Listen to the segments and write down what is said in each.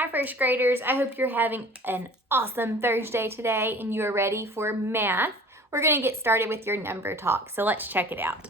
Hi first graders, I hope you're having an awesome Thursday today and you're ready for math. We're going to get started with your number talk, so let's check it out.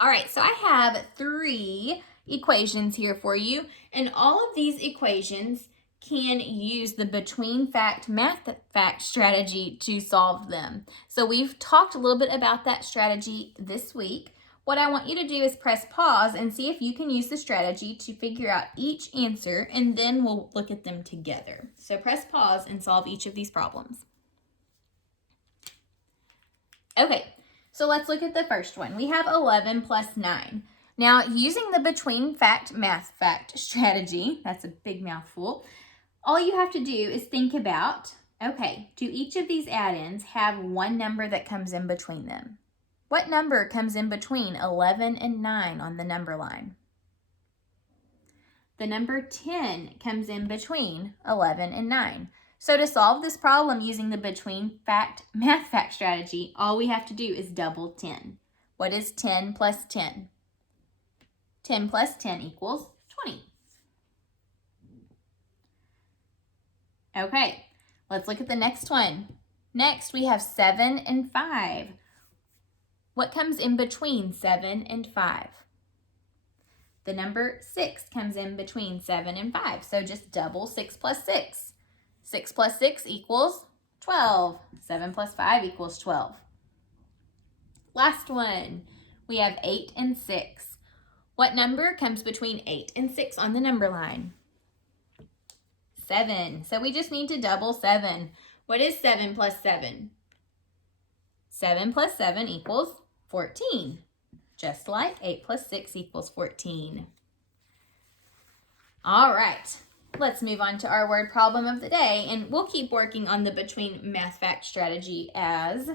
All right, so I have 3 equations here for you, and all of these equations can use the between fact math fact strategy to solve them. So we've talked a little bit about that strategy this week. What I want you to do is press pause and see if you can use the strategy to figure out each answer, and then we'll look at them together. So press pause and solve each of these problems. Okay, so let's look at the first one. We have 11 plus 9. Now, using the between fact math fact strategy, that's a big mouthful, all you have to do is think about, okay, do each of these add-ins have one number that comes in between them? What number comes in between 11 and 9 on the number line? The number 10 comes in between 11 and 9. So to solve this problem using the between fact math fact strategy, all we have to do is double 10. What is 10 plus 10? 10 plus 10 equals 20. Okay, let's look at the next one. Next, we have 7 and 5. What comes in between 7 and 5? The number 6 comes in between 7 and 5. So just double 6 plus 6. 6 plus 6 equals 12. 7 plus 5 equals 12. Last one, we have 8 and 6. What number comes between 8 and 6 on the number line? 7. So we just need to double 7. What is 7 plus 7? 7 plus 7 equals 14. Just like 8 plus 6 equals 14. All right, let's move on to our word problem of the day, and we'll keep working on the between math fact strategy as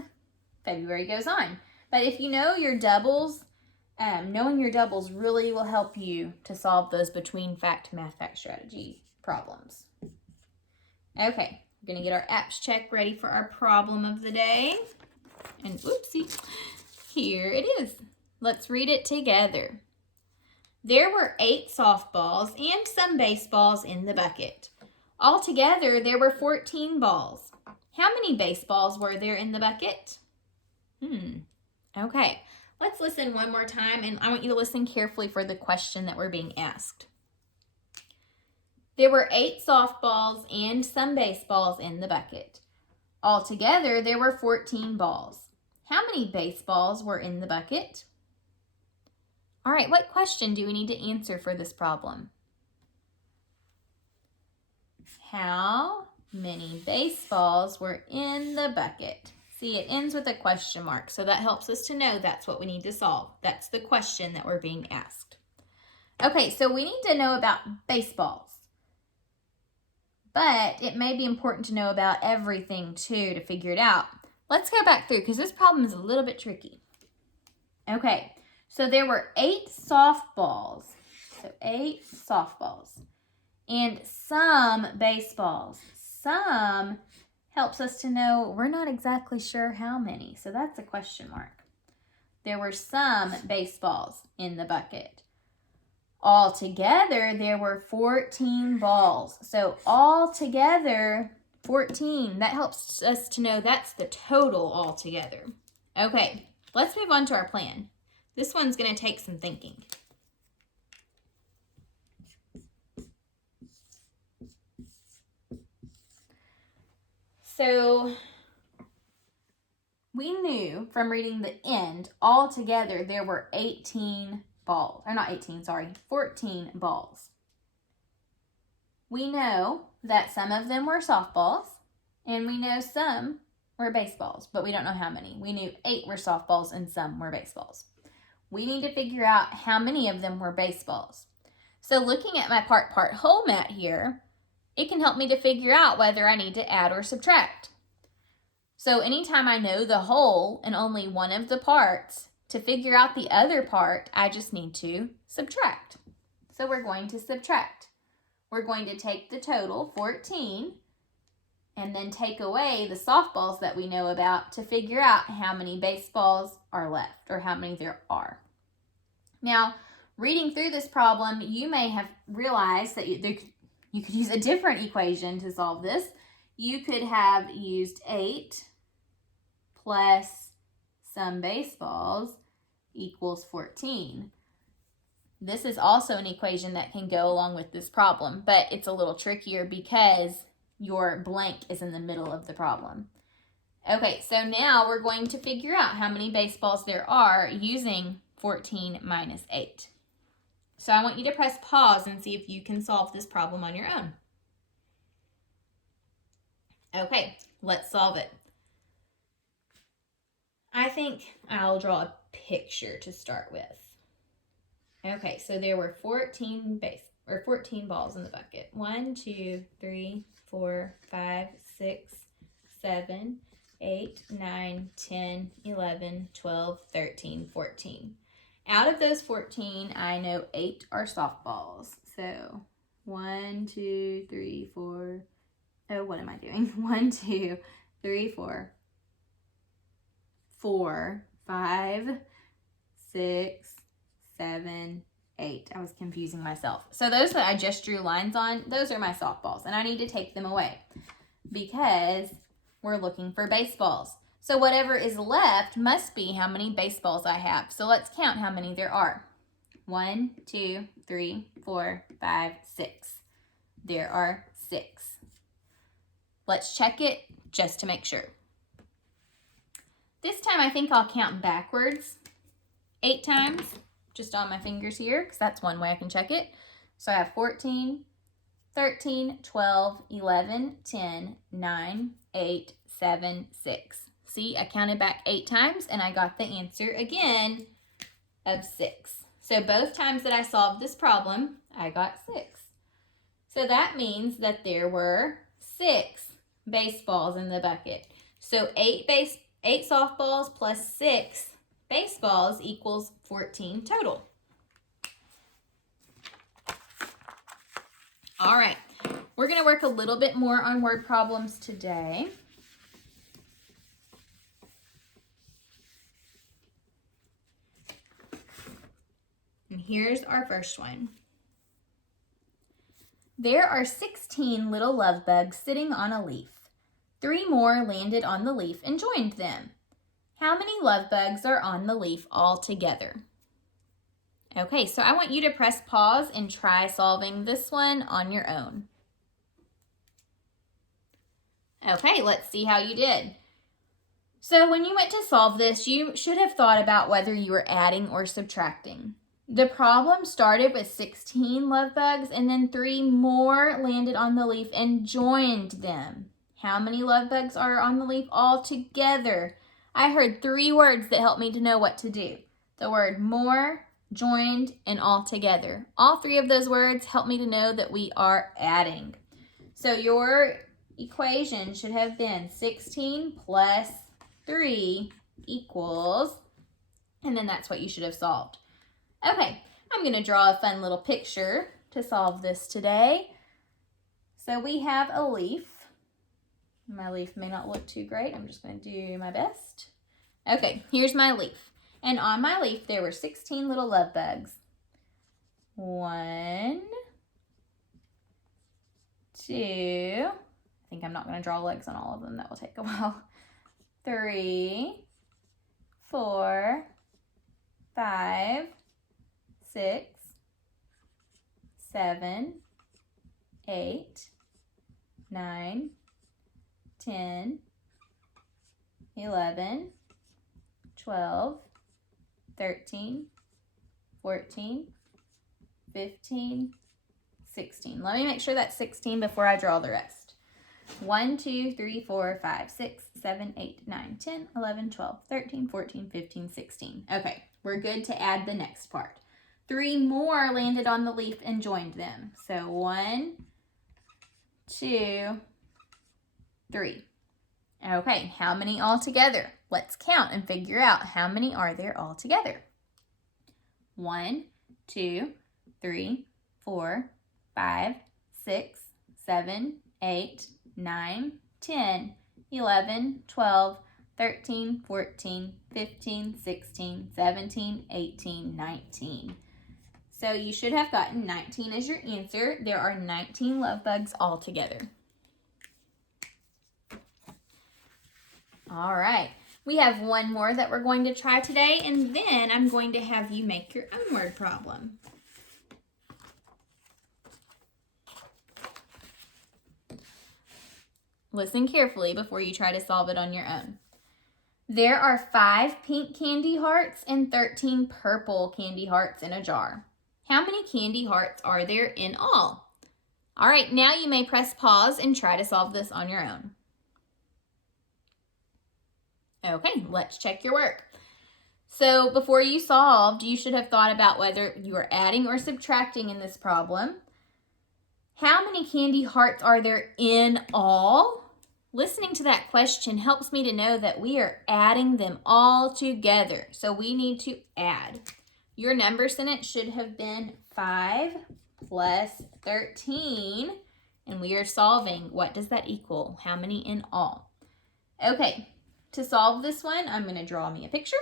February goes on. But if you know your doubles, knowing your doubles really will help you to solve those between fact math fact strategy problems. Okay, we're going to get our apps check ready for our problem of the day. And oopsie, here it is. Let's read it together. There were 8 softballs and some baseballs in the bucket. Altogether, there were 14 balls. How many baseballs were there in the bucket? Okay, let's listen one more time, and I want you to listen carefully for the question that we're being asked. There were 8 softballs and some baseballs in the bucket. Altogether, there were 14 balls. How many baseballs were in the bucket? All right, what question do we need to answer for this problem? How many baseballs were in the bucket? See, it ends with a question mark, so that helps us to know that's what we need to solve. That's the question that we're being asked. Okay, so we need to know about baseballs. But it may be important to know about everything too to figure it out. Let's go back through because this problem is a little bit tricky. Okay, so there were 8 softballs. So 8 softballs. And some baseballs. Some helps us to know we're not exactly sure how many. So that's a question mark. There were some baseballs in the bucket. Altogether, there were 14 balls. So altogether, 14. That helps us to know that's the total altogether. Okay, let's move on to our plan. This one's going to take some thinking. So we knew from reading the end, altogether there were 18 balls. Or not 18, sorry, 14 balls. We know that some of them were softballs, and we know some were baseballs, but we don't know how many. We knew 8 were softballs and some were baseballs. We need to figure out how many of them were baseballs. So looking at my part whole mat here, it can help me to figure out whether I need to add or subtract. So anytime I know the whole and only one of the parts, to figure out the other part, I just need to subtract. So we're going to subtract. We're going to take the total, 14, and then take away the softballs that we know about to figure out how many baseballs are left or how many there are. Now, reading through this problem, you may have realized that you could use a different equation to solve this. You could have used 8 plus some baseballs equals 14. This is also an equation that can go along with this problem, but it's a little trickier because your blank is in the middle of the problem. Okay, so now we're going to figure out how many baseballs there are using 14 minus 8. So I want you to press pause and see if you can solve this problem on your own. Okay, let's solve it. I think I'll draw a picture to start with. Okay, so there were 14 balls in the bucket. 1, 2, 3, 4, 5, 6, 7, 8, 9, 10, 11, 12, 13, 14. Out of those 14, I know 8 are softballs. So 1, 2, 3, 4. Oh, what am I doing? 1, 2, 3, 4. 4, 5, 6, 7, 8. I was confusing myself. So those that I just drew lines on, those are my softballs, and I need to take them away because we're looking for baseballs. So whatever is left must be how many baseballs I have. So let's count how many there are. 1, 2, 3, 4, 5, 6. There are 6. Let's check it just to make sure. This time I think I'll count backwards 8 times, just on my fingers here, because that's one way I can check it. So I have 14, 13, 12, 11, 10, 9, 8, 7, 6. See, I counted back 8 times and I got the answer again of 6. So both times that I solved this problem, I got 6. So that means that there were 6 baseballs in the bucket. So 8 softballs plus 6 baseballs equals 14 total. All right, we're going to work a little bit more on word problems today. And here's our first one. There are 16 little love bugs sitting on a leaf. 3 more landed on the leaf and joined them. How many love bugs are on the leaf altogether? Okay, so I want you to press pause and try solving this one on your own. Okay, let's see how you did. So when you went to solve this, you should have thought about whether you were adding or subtracting. The problem started with 16 love bugs and then 3 more landed on the leaf and joined them. How many love bugs are on the leaf altogether? I heard 3 words that helped me to know what to do. The word more, joined, and altogether. All 3 of those words help me to know that we are adding. So your equation should have been 16 plus 3 equals, and then that's what you should have solved. Okay, I'm going to draw a fun little picture to solve this today. So we have a leaf. My leaf may not look too great. I'm just going to do my best. Okay, here's my leaf. And on my leaf, there were 16 little love bugs. 1, 2, I think I'm not going to draw legs on all of them. That will take a while. 3, 4, 5, 6, 7, 8, 9, 10, 11, 12, 13, 14, 15, 16. Let me make sure that's 16 before I draw the rest. 1, 2, 3, 4, 5, 6, 7, 8, 9, 10, 11, 12, 13, 14, 15, 16. Okay, we're good to add the next part. 3 more landed on the leaf and joined them. So 1, 2, 3. Okay, how many altogether? Let's count and figure out how many are there altogether. 1, 2, 3, 4, 5, 6, 7, 8, 9, 10, 11, 12, 13, 14, 15, 16, 17, 18, 19. So you should have gotten 19 as your answer. There are 19 love bugs altogether. All right. We have one more that we're going to try today, and then I'm going to have you make your own word problem. Listen carefully before you try to solve it on your own. There are 5 pink candy hearts and 13 purple candy hearts in a jar. How many candy hearts are there in all? All right, now you may press pause and try to solve this on your own. Okay, let's check your work. So before you solved, you should have thought about whether you are adding or subtracting in this problem. How many candy hearts are there in all? Listening to that question helps me to know that we are adding them all together. So we need to add. Your number sentence should have been 5 plus 13. And we are solving. What does that equal? How many in all? Okay, to solve this one, I'm going to draw me a picture.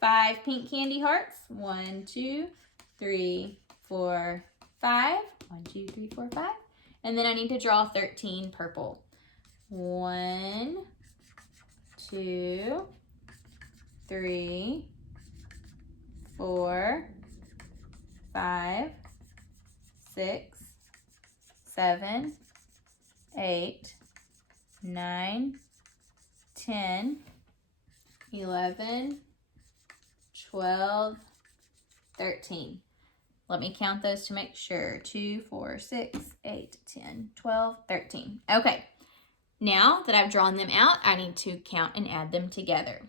5 pink candy hearts. 1, 2, 3, 4, 5. 1, 2, 3, 4, 5. And then I need to draw 13 purple. 1, 2, 3, 4, 5, 6, 7, 8, 9, 10, 11, 12, 13. Let me count those to make sure. 2, 4, 6, 8, 10, 12, 13. Okay. Now that I've drawn them out, I need to count and add them together.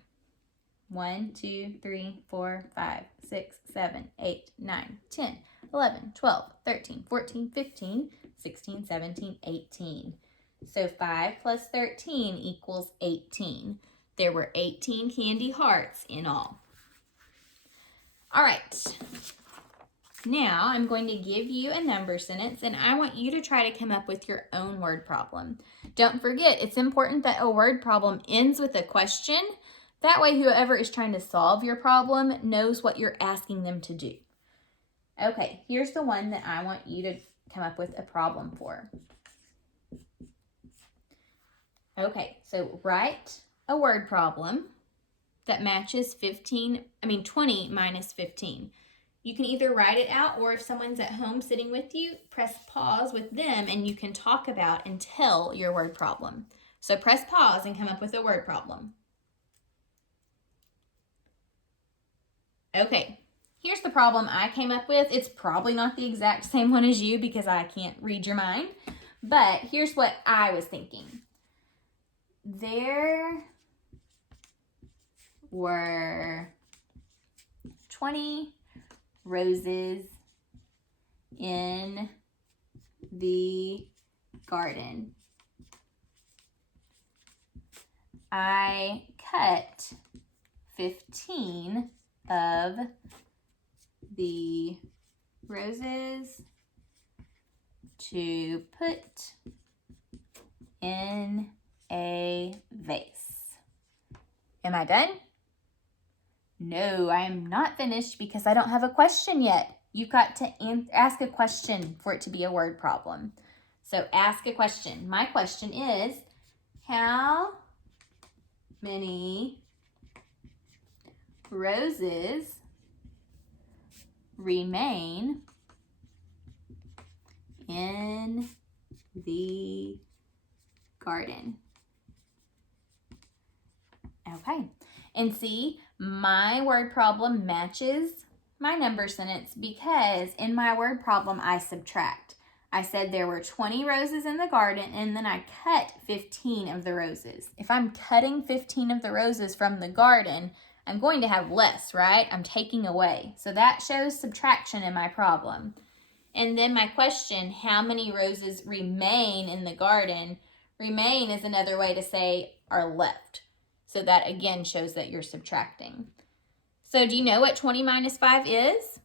1, 2, 3, 4, 5, 6, 7, 8, 9, 10, 11, 12, 13, 14, 15, 16, 17, 18. So 5 plus 13 equals 18. There were 18 candy hearts in all. All right. Now I'm going to give you a number sentence, and I want you to try to come up with your own word problem. Don't forget, it's important that a word problem ends with a question. That way, whoever is trying to solve your problem knows what you're asking them to do. Okay, here's the one that I want you to come up with a problem for. Okay, so write a word problem that matches 20 minus 15. You can either write it out, or if someone's at home sitting with you, press pause with them and you can talk about and tell your word problem. So press pause and come up with a word problem. Okay, here's the problem I came up with. It's probably not the exact same one as you because I can't read your mind, but here's what I was thinking. There were 20 roses in the garden. I cut 15 of the roses to put in a vase. Am I done? No, I am not finished because I don't have a question yet. You've got to ask a question for it to be a word problem. So ask a question. My question is, how many roses remain in the garden? Okay, and see, my word problem matches my number sentence because in my word problem, I subtract. I said there were 20 roses in the garden, and then I cut 15 of the roses. If I'm cutting 15 of the roses from the garden, I'm going to have less, right? I'm taking away. So that shows subtraction in my problem. And then my question, how many roses remain in the garden? Remain is another way to say are left. So that again shows that you're subtracting. So do you know what 20 minus 5 is?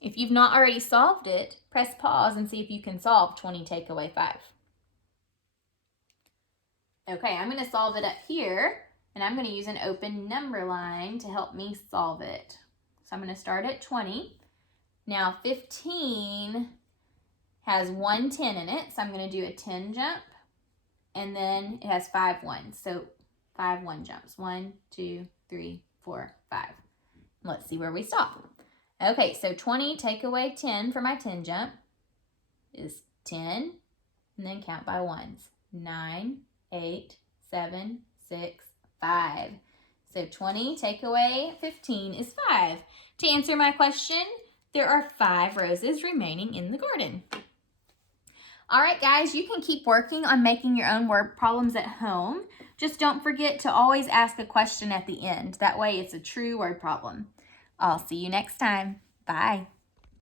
If you've not already solved it, press pause and see if you can solve 20 take away 5. Okay, I'm going to solve it up here, and I'm going to use an open number line to help me solve it. So I'm going to start at 20, Now 15 has 1 10 in it, so I'm going to do a 10 jump, and then it has 5 1s, so 5 1 jumps. 1, 2, 3, 4, 5. Let's see where we stop. Okay, so 20 take away 10 for my 10 jump is 10, and then count by ones. 9, 8, 7, 6, 5. So 20 take away 15 is 5. To answer my question, there are 5 roses remaining in the garden. All right, guys, you can keep working on making your own word problems at home. Just don't forget to always ask a question at the end. That way it's a true word problem. I'll see you next time. Bye.